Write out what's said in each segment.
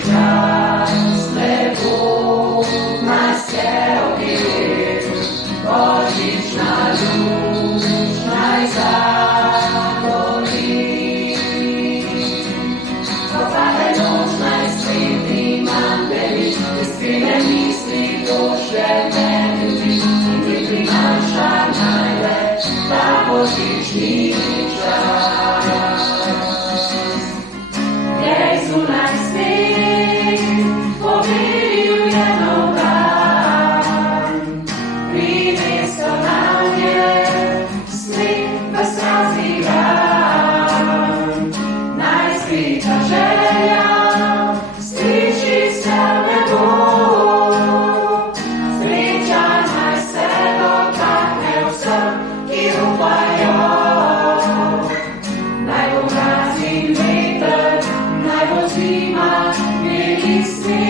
czas, ledwo nas się ogień, chodzić na luz, najzagoli. Kopane noc, najswitli mandeli, iskryne misli, pośredne ludzi, i nasza najlepsza pożyczny czas. Jezu nasz Syn powylił jedną dan, przyniósł to na mnie swych bezraznych ran. Najswita żeja stryczy selne Bóg, strycia najsego tak neusem ki ufają. Najobrazim wietr, najbozima mieli sny,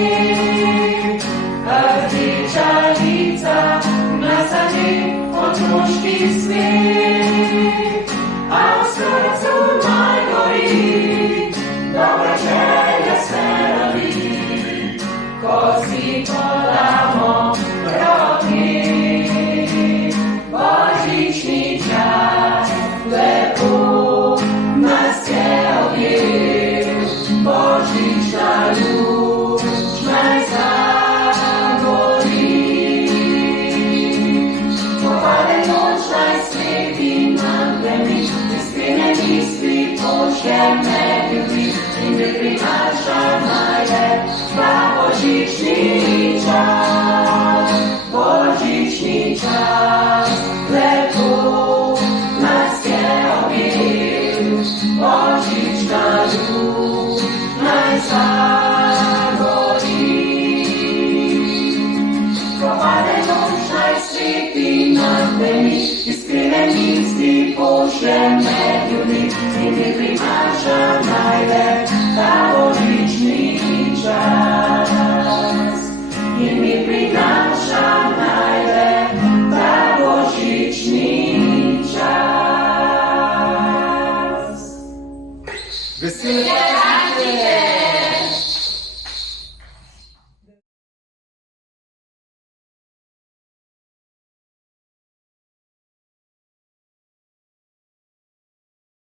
a dziecialica na zadzie od nóżki sny. A w sercu najgori, dobra żeja serowi, kozi podamo roki. Bożyczny czas, lepo nas się ogień, bożyczna luz, najzagoli. Kopane noc, najswietli mandemi, iskryne misli, pośredne ludzi, i wykry nasza najlepsza bożyczny czas, bożyczny czas, lepo nas się ogień, bożyczna luz, najzagoli. Kopane noc, najswietli mandemi, iskryne misli, pośredne ludzi, i wykry nasza najlepsza bożyczny czas. I wykry nasza najlepsza bożyczny czas. Wesołe